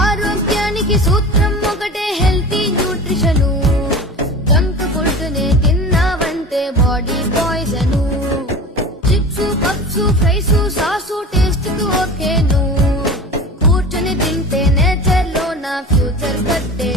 ఆరోగ్యానికి సూత్రం ఒకటే, హెల్తీ న్యూట్రిషను. జంక్ ఫుడ్ నే తిన్నావంటే body poison. Chips pups fries sauce taste కు ఓకేను. కూర్చొని తింటే నేచర్ లో నా ఫ్యూచర్ కట్టే